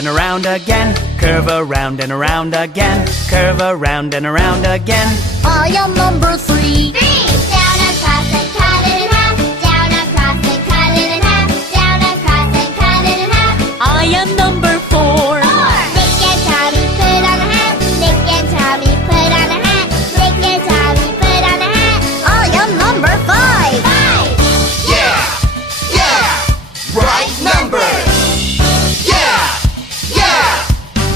and around again. Curve around and around again. Curve around and around again. I am number 3. Down across and cut it in half. Down across and cut it in half. Down across and cut it in half. I am number 4. Nick and Tommy put on a hat. Nick and Tommy put on a hat. Nick and Tommy put on a hat. I am number 5. 5. Yeah! Yeah! Right numbers! Yeah! Yeah!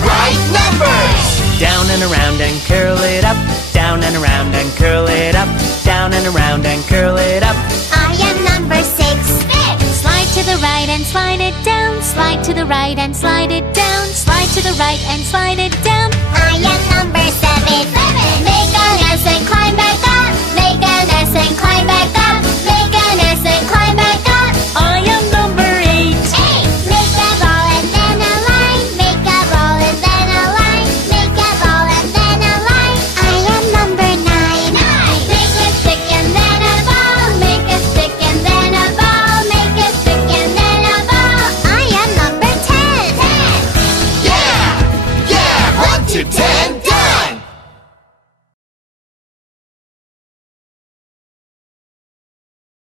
Right numbers! Down and around and curl it up. Down and around and curl it up. Down and around and curl it up. I am number 6. Slide to the right and slide it down. Slide to the right and slide it down. Slide to the right and slide it down. I am number 7. Make a nest and climb back up. Make a nest and climb back up.